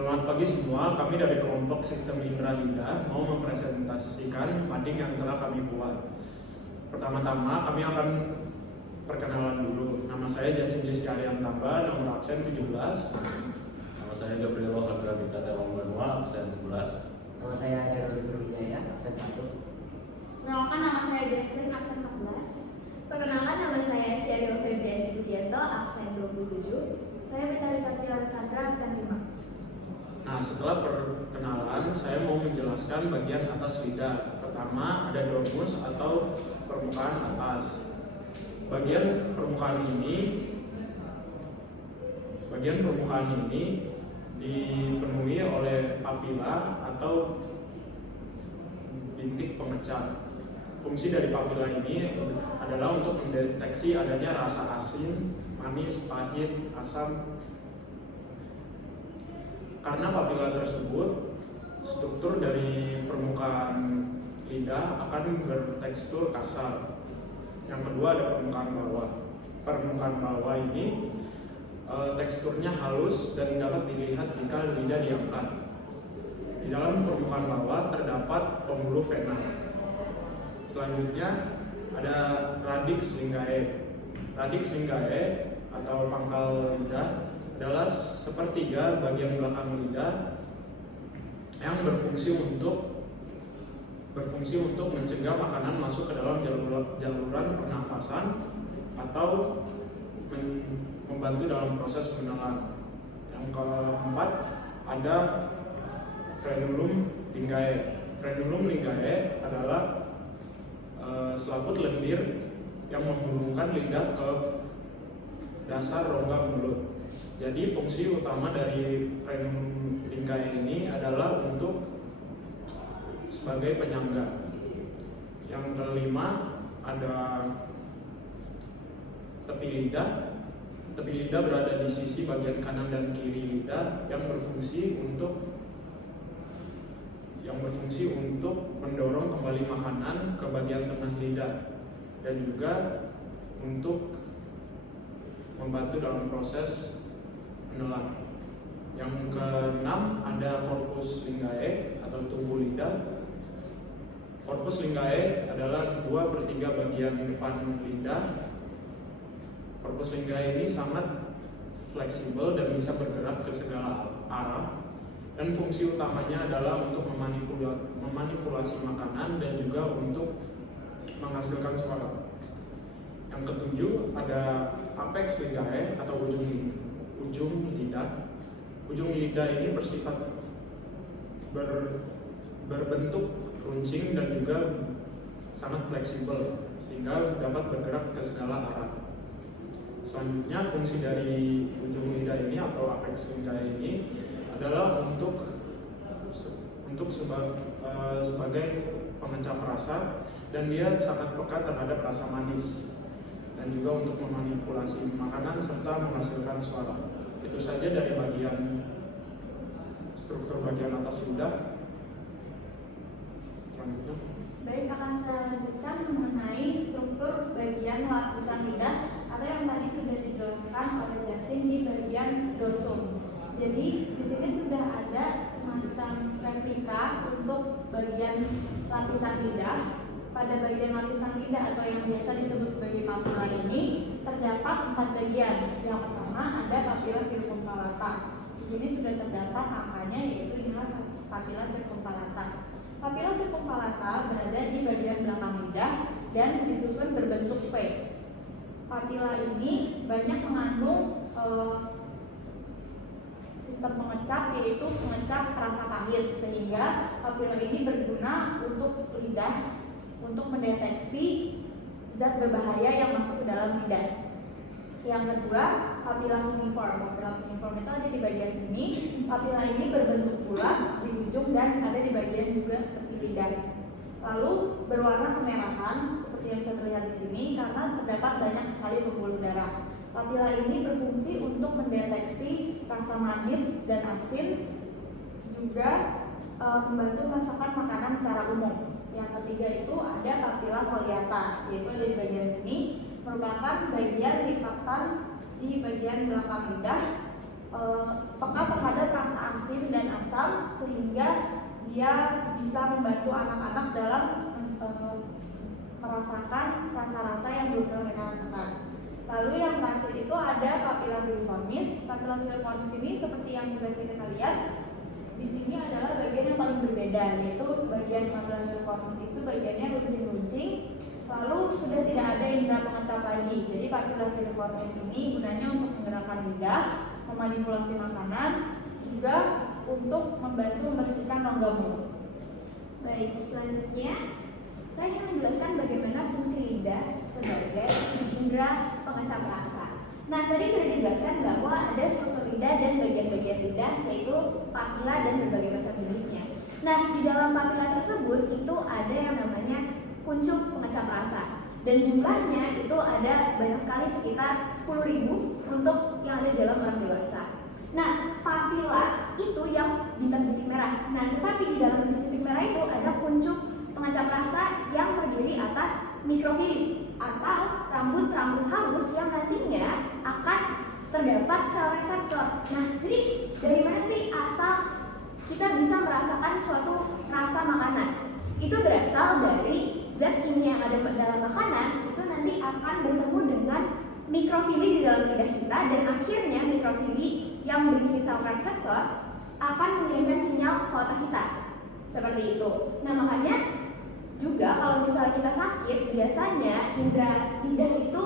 Selamat pagi semua, kami dari kelompok Sistem Indra Lidah mau mempresentasikan mading yang telah kami buat. Pertama-tama kami akan perkenalan dulu. Nama saya Justin Cisca Ariantamba, nomor absen 17. Nama saya Gabriel Hagrabita Tewang Banua, absen 11. Nama saya Gerald Wijaya, absen 1. Perkenalkan, nama saya Jesslyn, absen 14. Perkenalkan, nama saya Sheryl Febrianti Budianto, absen 27. Saya Vitali Satya Alessandra, absen 5. Nah, setelah perkenalan, saya mau menjelaskan bagian atas lidah. Pertama, ada dormus atau permukaan atas. Bagian permukaan ini dipenuhi oleh papila atau bintik pengecat. Fungsi dari papila ini adalah untuk mendeteksi adanya rasa asin, manis, pahit, asam. Karena papila tersebut, struktur dari permukaan lidah akan bertekstur kasar. Yang kedua ada permukaan bawah. Permukaan bawah ini teksturnya halus dan dapat dilihat jika lidah diangkat. Di dalam permukaan bawah terdapat pembuluh vena. Selanjutnya ada radix lingae. Radix lingae atau pangkal lidah adalah sepertiga bagian belakang lidah yang berfungsi untuk mencegah makanan masuk ke dalam jaluran pernafasan atau membantu dalam proses menelan. Yang keempat ada frenulum lingae. Frenulum lingae adalah selaput lendir yang menghubungkan lidah ke dasar rongga mulut. Jadi fungsi utama dari frenulum lingae ini adalah untuk sebagai penyangga. Yang kelima ada tepi lidah. Tepi lidah berada di sisi bagian kanan dan kiri lidah yang berfungsi untuk mendorong kembali makanan ke bagian tengah lidah dan juga untuk membantu dalam proses menelan. Yang keenam ada corpus lingae atau tubuh lidah. Corpus lingae adalah 2/3 bagian depan lidah. Corpus lingae ini sangat fleksibel dan bisa bergerak ke segala arah. Dan fungsi utamanya adalah untuk memanipulasi makanan dan juga untuk menghasilkan suara. Yang ketujuh ada apex lingae atau ujung lidah. Ujung lidah ini bersifat berbentuk runcing dan juga sangat fleksibel sehingga dapat bergerak ke segala arah. Selanjutnya fungsi dari ujung lidah ini atau apex lingae ini adalah sebagai pengecap rasa, dan dia sangat peka terhadap rasa manis dan juga untuk memanipulasi makanan serta menghasilkan suara. Itu saja dari bagian struktur bagian atas lidah. Selanjutnya. Baik, akan saya lanjutkan mengenai struktur bagian lapisan lidah atau yang tadi sudah dijelaskan oleh Justin di bagian dorsum. Jadi di sini sudah ada semacam replika untuk bagian lapisan lidah. Pada bagian lapisan lidah atau yang biasa disebut sebagai papila ini terdapat 4 bagian. Yang pertama ada papila circumvallata. Di sini sudah terdapat angkanya, yaitu inilah papila circumvallata. Papila circumvallata berada di bagian belakang lidah dan disusun berbentuk V. Papila ini banyak mengandung sistem pengecap, yaitu pengecap rasa pahit, sehingga papila ini berguna untuk lidah untuk mendeteksi zat berbahaya yang masuk ke dalam lidah. Yang kedua, papila funiform. Papila funiform itu ada di bagian sini. Papila ini berbentuk bulat di ujung dan ada di bagian juga tepi lidah. Lalu berwarna kemerahan seperti yang bisa terlihat di sini karena terdapat banyak sekali pembuluh darah. Papila ini berfungsi untuk mendeteksi rasa manis dan asin, juga membantu masakan makanan secara umum. Yang ketiga itu ada papila foliata, yaitu ada di bagian sini, merupakan bagian lipatan di bagian belakang lidah peka terhadap rasa asin dan asam sehingga dia bisa membantu anak-anak dalam merasakan rasa-rasa yang belum pernah mereka rasakan. Lalu yang terakhir itu ada papilla filiformis. Papilla filiformis ini seperti yang biasa kita lihat di sini adalah bagian yang paling berbeda, yaitu bagian papilla filiformis itu bagiannya runcing-runcing, lalu sudah tidak ada indera pengecap lagi. Jadi papilla filiformis ini gunanya untuk menggerakkan lidah, memanipulasi makanan, juga untuk membantu membersihkan rongga mulut. Baik, selanjutnya saya ingin menjelaskan bagaimana fungsi lidah sebagai indera pengecap rasa. Nah, tadi sudah dijelaskan bahwa ada struktur lidah dan bagian-bagian lidah, yaitu papila dan berbagai macam jenisnya. Nah, di dalam papila tersebut itu ada yang namanya kuncup pengecap rasa. Dan jumlahnya itu ada banyak sekali, sekitar 10.000 untuk yang ada di dalam orang dewasa. Nah, papila itu yang bintik-bintik merah. Nah, tetapi di dalam bintik-bintik merah itu ada kuncup pengecap rasa yang terdiri atas mikrofili atau rambut-rambut halus yang nantinya akan terdapat sel reseptor. Nah, jadi dari mana sih asal kita bisa merasakan suatu rasa makanan? Itu berasal dari zat kimia yang ada dalam makanan itu nanti akan bertemu dengan mikrofili di dalam lidah kita, dan akhirnya mikrofili yang berisi sel reseptor akan mengirimkan sinyal ke otak kita. Seperti itu. Nah, makanya juga kalau misalnya kita sakit, biasanya indera lidah itu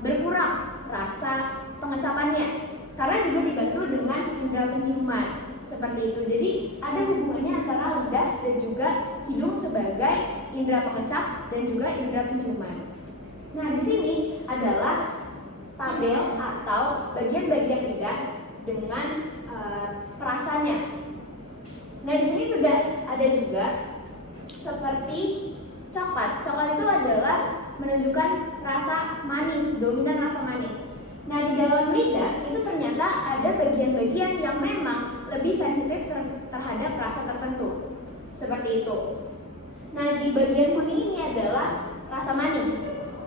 berkurang rasa pengecapannya, karena juga dibantu dengan indera penciuman. Seperti itu. Jadi ada hubungannya antara lidah dan juga hidung sebagai indera pengecap dan juga indera penciuman. Nah, di sini adalah tabel atau bagian-bagian lidah dengan perasaannya. Nah, di sini sudah ada juga seperti coklat. Coklat itu adalah menunjukkan rasa manis, dominan rasa manis. Nah, di dalam lidah itu ternyata ada bagian-bagian yang memang lebih sensitif terhadap rasa tertentu. Seperti itu. Nah, di bagian kuning ini adalah rasa manis.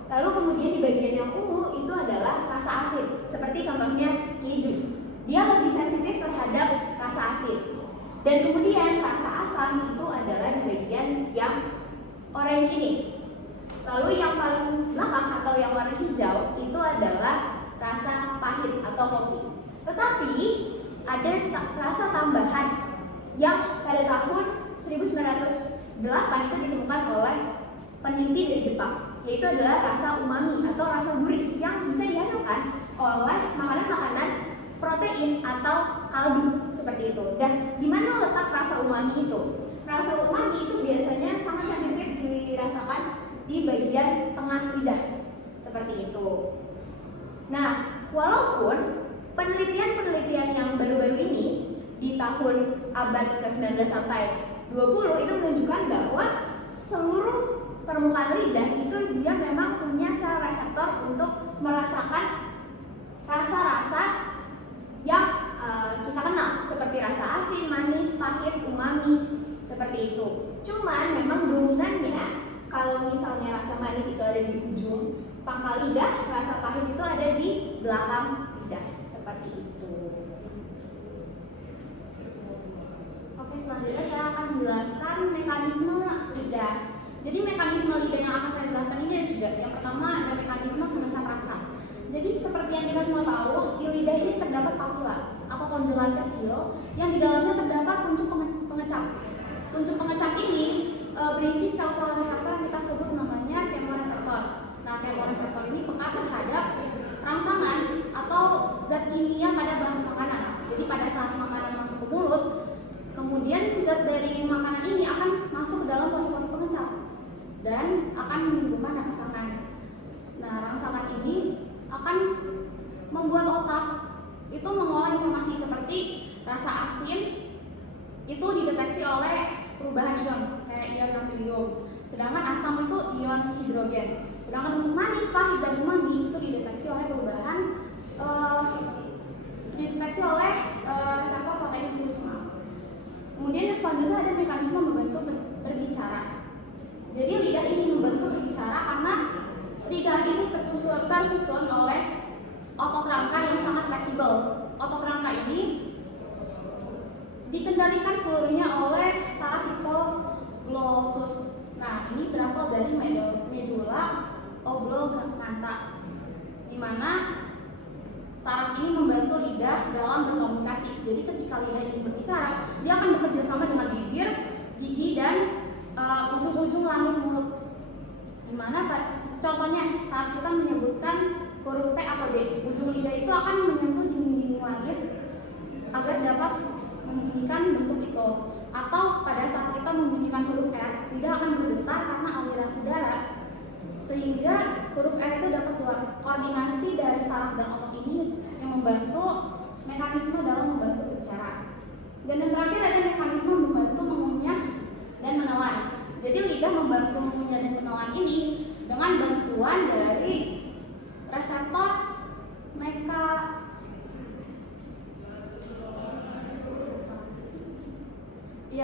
Lalu kemudian di bagian yang ungu itu adalah rasa asin. Seperti contohnya keju. Dia lebih sensitif terhadap rasa asin. Dan kemudian rasa asam itu adalah di bagian yang orange ini. Lalu yang paling belakang atau yang warna hijau itu adalah rasa pahit atau kopi. Tetapi ada rasa tambahan yang pada tahun 1908 itu ditemukan oleh peneliti dari Jepang, yaitu adalah rasa umami atau rasa gurih yang bisa dihasilkan oleh makanan-makanan protein atau kaldu seperti itu. Dan di mana letak rasa umami itu? Rasa umami itu biasanya sangat sensitif dirasakan di bagian tengah lidah seperti itu. Nah, walaupun penelitian-penelitian yang baru-baru ini di tahun abad ke-19 sampai 20 itu menunjukkan bahwa seluruh permukaan lidah itu dia memang punya sel reseptor untuk merasakan rasa-rasa yang kita kenal, seperti rasa asin, manis, pahit, umami, seperti itu. Cuman memang dominannya kalau misalnya rasa manis itu ada di ujung pangkal lidah, rasa pahit itu ada di belakang lidah, seperti itu. Oke, selanjutnya saya akan menjelaskan mekanisme lidah. Jadi mekanisme lidah yang akan saya jelaskan ini ada 3. Yang pertama ada mekanisme pengecap rasa. Jadi seperti yang kita semua tahu, di lidah ini terdapat papila atau tonjolan kecil yang di dalamnya terdapat kuncup pengecap. Kuncup pengecap ini berisi sel-sel reseptor yang kita sebut namanya kemoreseptor. Nah, kemoreseptor ini peka terhadap rangsangan atau zat kimia pada bahan makanan. Jadi pada saat makanan masuk ke mulut, kemudian zat dari makanan ini akan masuk ke dalam pori-pori pengecap dan akan menimbulkan rangsangan. Nah, rangsangan ini akan membuat otak itu mengolah informasi seperti rasa asin itu dideteksi oleh perubahan ion kayak ion natrium, sedangkan asam itu ion hidrogen. Sedangkan untuk manis, pahit, dan umami itu dideteksi oleh perubahan reseptor protein virus. Kemudian selanjutnya ada mekanisme membentuk berbicara. Jadi lidah ini membentuk berbicara karena lidah ini tersusun oleh otot rangka yang sangat fleksibel. otot rangka ini dikendalikan seluruhnya oleh saraf hipoglossus. Nah, ini berasal dari medula oblongata, di mana saraf ini membantu lidah dalam berkomunikasi. Jadi ketika lidah ini berbicara, dia akan bekerja sama dengan bibir, gigi, dan ujung-ujung langit mulut. Dimana contohnya saat kita menyebutkan huruf T atau D, ujung lidah itu akan menyentuh dinding-dinding langit agar dapat membunyikan bentuk itu. Atau pada saat kita membunyikan huruf R, lidah akan bergetar karena aliran udara, sehingga huruf R itu dapat keluar. Koordinasi dari saraf dan otot ini yang membantu mekanisme dalam membantu berbicara. Dan yang terakhir ada mekanisme membantu mengunyah dan menelan. Jadi lidah membantu mengunyah dan menelan ini dengan bantuan dari reseptor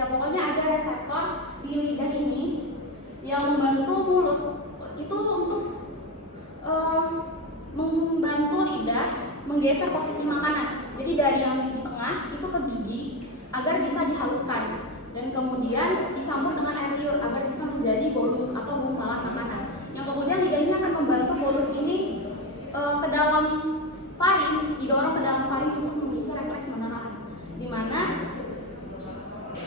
pokoknya ada reseptor di lidah ini yang membantu mulut itu untuk membantu lidah menggeser posisi makanan. Jadi dari yang di tengah itu ke gigi agar bisa dihaluskan dan kemudian dicampur dengan air liur agar bisa menjadi bolus atau gumpalan makanan. Yang kemudian lidah ini akan membantu bolus ini ke dalam faring, didorong ke dalam faring untuk memicu refleks menelan, di mana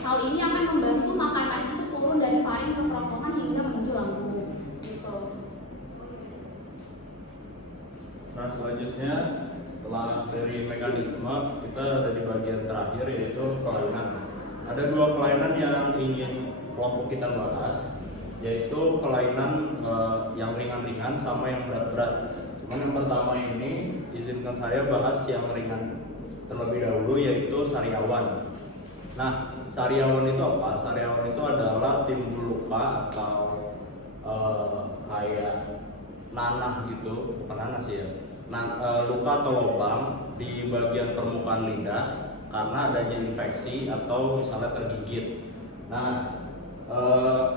hal ini akan membantu makanan itu turun dari faring ke kerongkongan hingga menuju lambung. Gitu. Nah, selanjutnya setelah dari mekanisme, kita ada di bagian terakhir yaitu kelainan. Ada dua kelainan yang ingin kelompok kita bahas, yaitu kelainan yang ringan-ringan sama yang berat-berat. Cuman yang pertama ini izinkan saya bahas yang ringan terlebih dahulu, yaitu sariawan. Nah, sariawan itu apa? Sariawan itu adalah timbul luka atau kayak nanah gitu, bukan nanah sih ya. Luka atau lubang di bagian permukaan lidah karena adanya infeksi atau misalnya tergigit. Nah,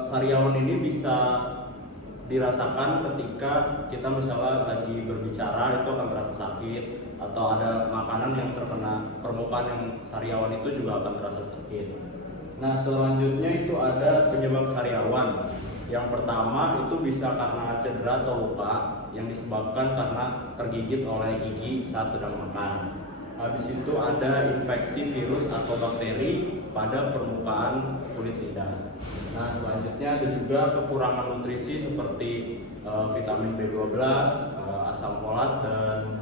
sariawan ini bisa dirasakan ketika kita misalnya lagi berbicara, itu akan terasa sakit, atau ada makanan yang terkena permukaan yang sariawan itu juga akan terasa sakit. Nah, selanjutnya itu ada penyebab sariawan. Yang pertama itu bisa karena cedera atau luka yang disebabkan karena tergigit oleh gigi saat sedang makan. Habis itu ada infeksi virus atau bakteri pada permukaan kulit lidah. Nah, selanjutnya ada juga kekurangan nutrisi seperti vitamin B12, asam folat, dan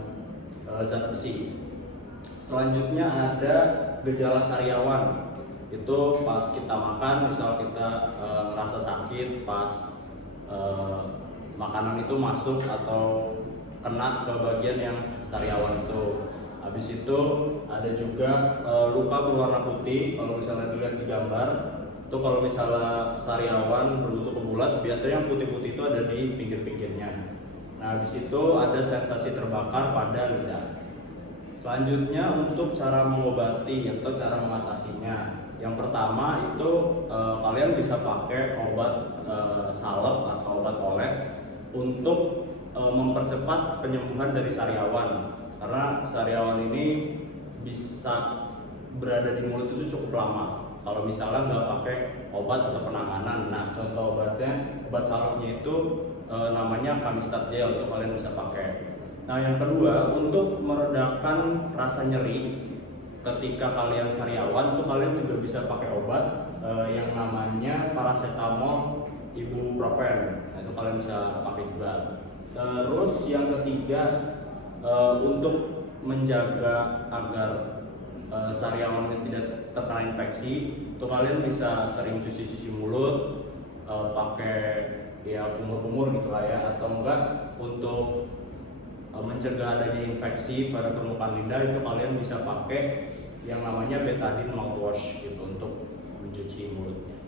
zat besi. Selanjutnya ada gejala sariawan. Itu pas kita makan, misal kita merasa sakit pas makanan itu masuk atau kena ke bagian yang sariawan itu. Habis itu ada juga luka berwarna putih. Kalau misalnya dilihat di gambar, itu kalau misalnya sariawan berbentuk bulat, biasanya yang putih-putih itu ada di pinggir-pinggirnya. Nah, habis itu ada sensasi terbakar pada lidah. Selanjutnya untuk cara mengobati atau cara mengatasinya. Yang pertama itu kalian bisa pakai obat salep atau obat oles untuk mempercepat penyembuhan dari sariawan. Karena sariawan ini bisa berada di mulut itu cukup lama kalau misalnya nggak pakai obat atau penanganan. Nah, contoh obatnya, obat salepnya itu namanya Camistat gel, itu kalian bisa pakai. Nah, yang kedua, untuk meredakan rasa nyeri ketika kalian sariawan, tuh kalian juga bisa pakai obat yang namanya paracetamol ibuprofen. Nah, itu kalian bisa pakai juga. Terus yang ketiga, untuk menjaga agar sariawan ini tidak terkena infeksi, itu kalian bisa sering cuci mulut, pakai ya kumur-kumur gitulah ya, atau enggak untuk mencegah adanya infeksi pada permukaan lidah, itu kalian bisa pakai yang namanya betadine mouthwash gitu untuk mencuci mulutnya.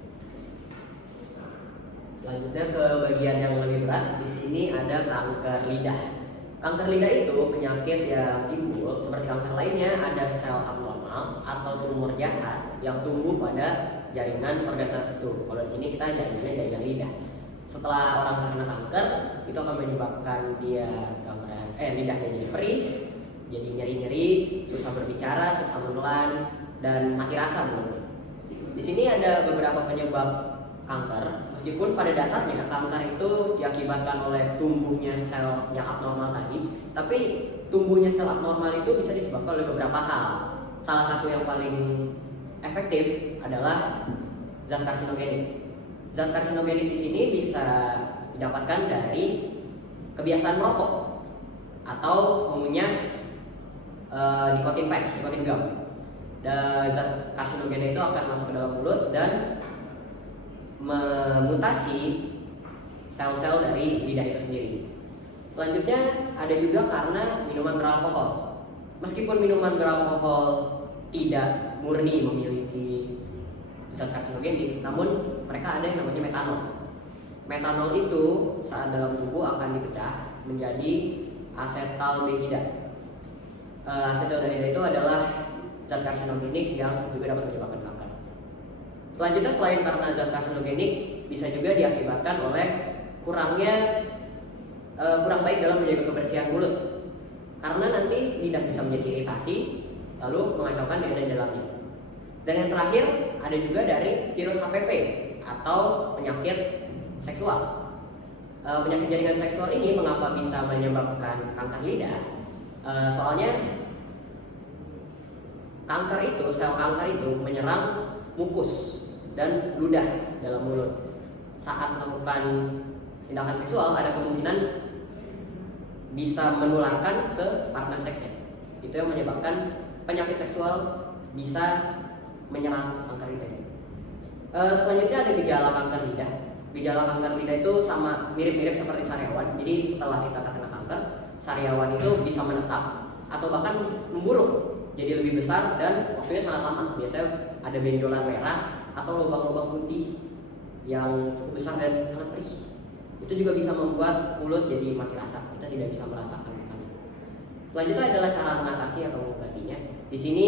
Selanjutnya ke bagian yang lebih berat. Di sini ada kanker lidah. Kanker lidah itu penyakit yang timbul seperti kanker lainnya, ada sel abnormal atau tumor jahat yang tumbuh pada jaringan organ itu. Kalau di sini kita jaringannya jaringan lidah. Setelah orang terkena kanker, itu akan menyebabkan dia lidahnya jadi perih, jadi nyeri-nyeri, susah berbicara, susah menelan, dan mati rasa benar. Di sini ada beberapa penyebab kanker. Meskipun pada dasarnya kanker itu diakibatkan oleh tumbuhnya sel yang abnormal tadi, tapi tumbuhnya sel abnormal itu bisa disebabkan oleh beberapa hal. Salah satu yang paling efektif adalah zat karsinogenik. Zat karsinogenik di sini bisa didapatkan dari kebiasaan merokok atau mengunyah nikotin patch, nikotin gum. Dan zat karsinogen itu akan masuk ke dalam mulut dan memutasi sel-sel dari lidah itu sendiri. Selanjutnya ada juga karena minuman beralkohol. Meskipun minuman beralkohol tidak murni memiliki zat karsinogenik, namun mereka ada yang namanya metanol. Metanol itu saat dalam tubuh akan dipecah menjadi asetaldehida. Asetaldehida itu adalah zat karsinogenik yang juga dapat menyebabkan kanker. Selanjutnya selain karena zat karsinogenik, bisa juga diakibatkan oleh kurang baik dalam menjaga kebersihan mulut. Karena nanti lidah bisa menjadi iritasi, lalu mengacaukan DNA di dalamnya. Dan yang terakhir ada juga dari virus HPV atau penyakit seksual. Penyakit jaringan seksual ini mengapa bisa menyebabkan kanker lidah? Soalnya sel kanker itu menyerang mukus dan ludah dalam mulut. Saat melakukan tindakan seksual ada kemungkinan bisa menularkan ke partner seksnya. Itu yang menyebabkan penyakit seksual bisa menyerang kanker lidah. Selanjutnya ada gejala kanker lidah. Gejala kanker lidah itu sama mirip-mirip seperti sariawan. Jadi setelah kita terkena kanker, sariawan itu bisa menetap atau bahkan memburuk jadi lebih besar dan waktunya sangat lama. Biasanya ada benjolan merah atau lubang-lubang putih yang cukup besar dan sangat perih. Itu juga bisa membuat mulut jadi mati rasa. Kita tidak bisa merasakan makannya. Selanjutnya adalah cara mengatasi atau mengobatinya. Di sini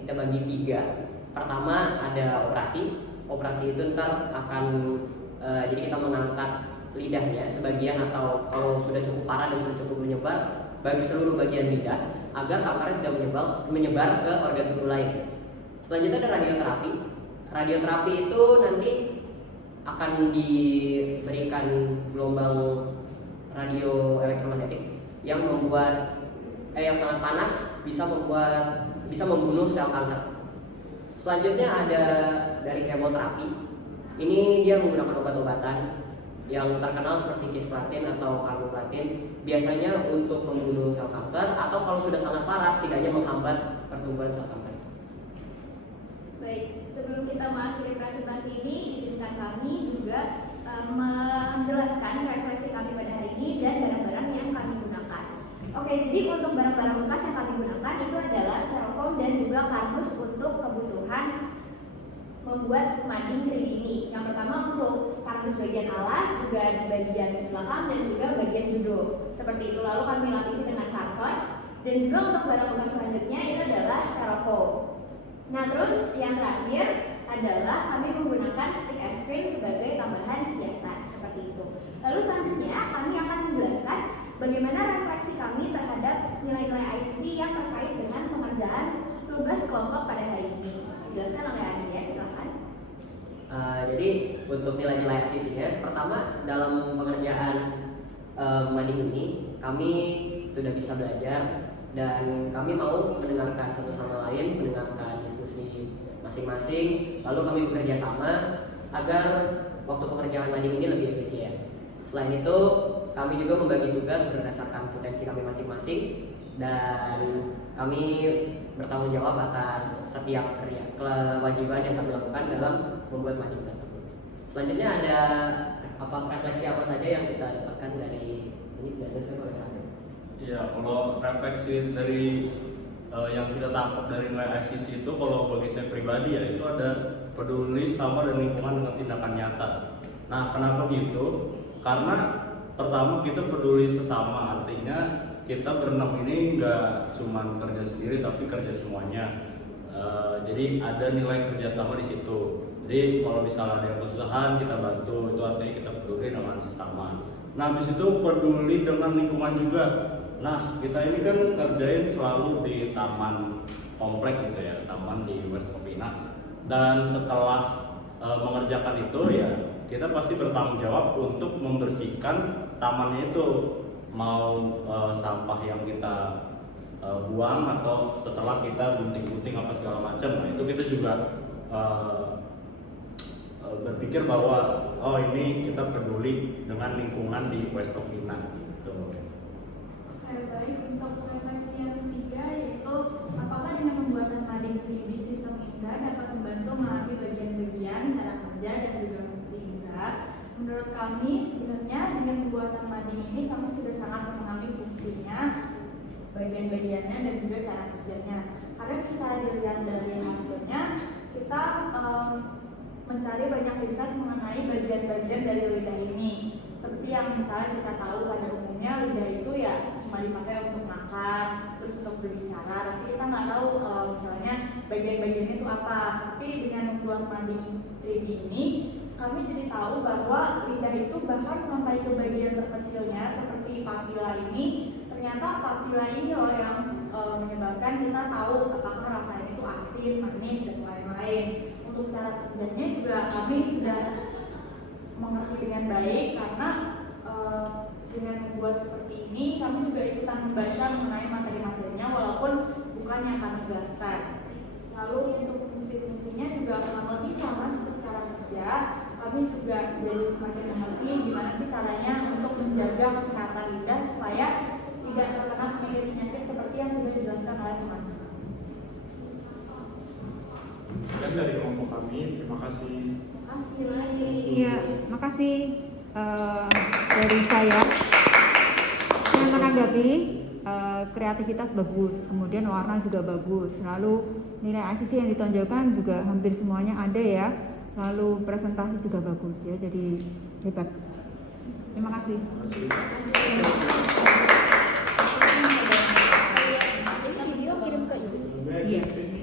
kita bagi 3. Pertama ada operasi. Operasi itu ntar akan jadi kita mengangkat lidahnya sebagian atau kalau sudah cukup parah dan sudah cukup menyebar bagi seluruh bagian lidah agar kankernya tidak menyebar ke organ tubuh lain. Selanjutnya ada radioterapi. Radioterapi itu nanti akan diberikan gelombang radio elektromagnetik yang yang sangat panas bisa membunuh sel kanker. Selanjutnya ada dari kemoterapi. Ini dia menggunakan obat-obatan yang terkenal seperti cisplatin atau carboplatin, biasanya untuk membunuh sel kanker atau kalau sudah sangat parah setidaknya menghambat pertumbuhan sel kanker. Baik, sebelum kita mengakhiri presentasi ini, izinkan kami juga menjelaskan refleksi kami pada hari ini dan barang-barang yang kami gunakan. Oke, jadi untuk barang-barang bekas yang kami gunakan itu adalah styrofoam dan juga kardus untuk kebutuhan membuat mading 3D ini. Yang pertama untuk kardus bagian alas, juga di bagian belakang dan juga bagian judul. Seperti itu, lalu kami lapisi dengan karton. Dan juga untuk barang bekas selanjutnya itu adalah styrofoam. Nah, terus yang terakhir adalah kami menggunakan stick es krim sebagai tambahan hiasan seperti itu. Lalu selanjutnya kami akan menjelaskan bagaimana refleksi kami terhadap nilai-nilai ICC yang terkait dengan pengerjaan tugas kelompok pada hari ini. Dijelaskan oleh Adia, silahkan. Jadi untuk nilai-nilai ICC-nya, pertama dalam pengerjaan mading ini kami sudah bisa belajar dan kami mau mendengarkan satu sama lain, mendengarkan diskusi masing-masing, lalu kami bekerja sama agar waktu pekerjaan mading ini lebih efisien. Selain itu, kami juga membagi tugas berdasarkan potensi kami masing-masing dan kami bertanggung jawab atas setiap kewajiban yang kami lakukan dalam membuat mading tersebut. Selanjutnya ada refleksi apa saja yang kita dapatkan dari ini berdasarkan oleh kami? Iya, kalau refleksi dari yang kita tangkap dari nilai ICC itu, kalau bagi saya pribadi ya itu ada peduli sama dan lingkungan dengan tindakan nyata. Nah, kenapa gitu? Karena pertama kita peduli sesama, artinya kita berenam ini nggak cuma kerja sendiri tapi kerja semuanya. Jadi ada nilai kerjasama di situ. Jadi kalau misalnya ada yang kesusahan kita bantu, itu artinya kita peduli dengan sesama. Nah, habis itu peduli dengan lingkungan juga. Nah, kita ini kan kerjain selalu di taman komplek gitu ya, taman di West Covina. Dan setelah mengerjakan itu ya, kita pasti bertanggung jawab untuk membersihkan tamannya itu, mau sampah yang kita buang atau setelah kita gunting-gunting apa segala macam. Nah, itu kita juga berpikir bahwa oh ini kita peduli dengan lingkungan di West Covina gitu. Baik, untuk refleksi yang ketiga yaitu apakah dengan pembuatan mading 3D sistem Indra dapat membantu memahami bagian-bagian cara kerja dan juga fungsi Indra? Menurut kami sebenarnya dengan pembuatan mading ini kami sudah sangat memahami fungsinya, bagian-bagiannya dan juga cara kerjanya. Karena bisa dilihat dari hasilnya, kita mencari banyak riset mengenai bagian-bagian dari lidah ini. Seperti yang misalnya kita tahu pada umumnya lidah itu ya cuma dipakai untuk makan, terus untuk berbicara. Tapi kita nggak tahu misalnya bagian-bagiannya itu apa. Tapi dengan membuat mading 3D ini, kami jadi tahu bahwa lidah itu bahkan sampai ke bagian terkecilnya seperti papila ini. Ternyata papila ini loh yang menyebabkan kita tahu apakah rasanya itu asin, manis dan lain-lain. Untuk cara kerjanya juga kami sudah mengerti dengan baik karena dengan membuat seperti ini kami juga ikutan membaca mengenai materi-materinya walaupun bukan yang kami jelaskan. Lalu untuk fungsi-fungsinya juga kurang lebih sama seperti cara kerja. Kami juga jadi semakin mengerti gimana sih caranya untuk menjaga kesehatan lidah supaya tidak terkena penyakit-penyakit seperti yang sudah dijelaskan oleh teman-teman. Sekian dari kelompok kami, terima kasih. Terima kasih. Iya, makasih dari saya menanggapi kreativitas bagus, kemudian warna juga bagus, lalu nilai ACC yang ditonjolkan juga hampir semuanya ada ya, lalu presentasi juga bagus ya, jadi hebat. Terima kasih. Terima kasih.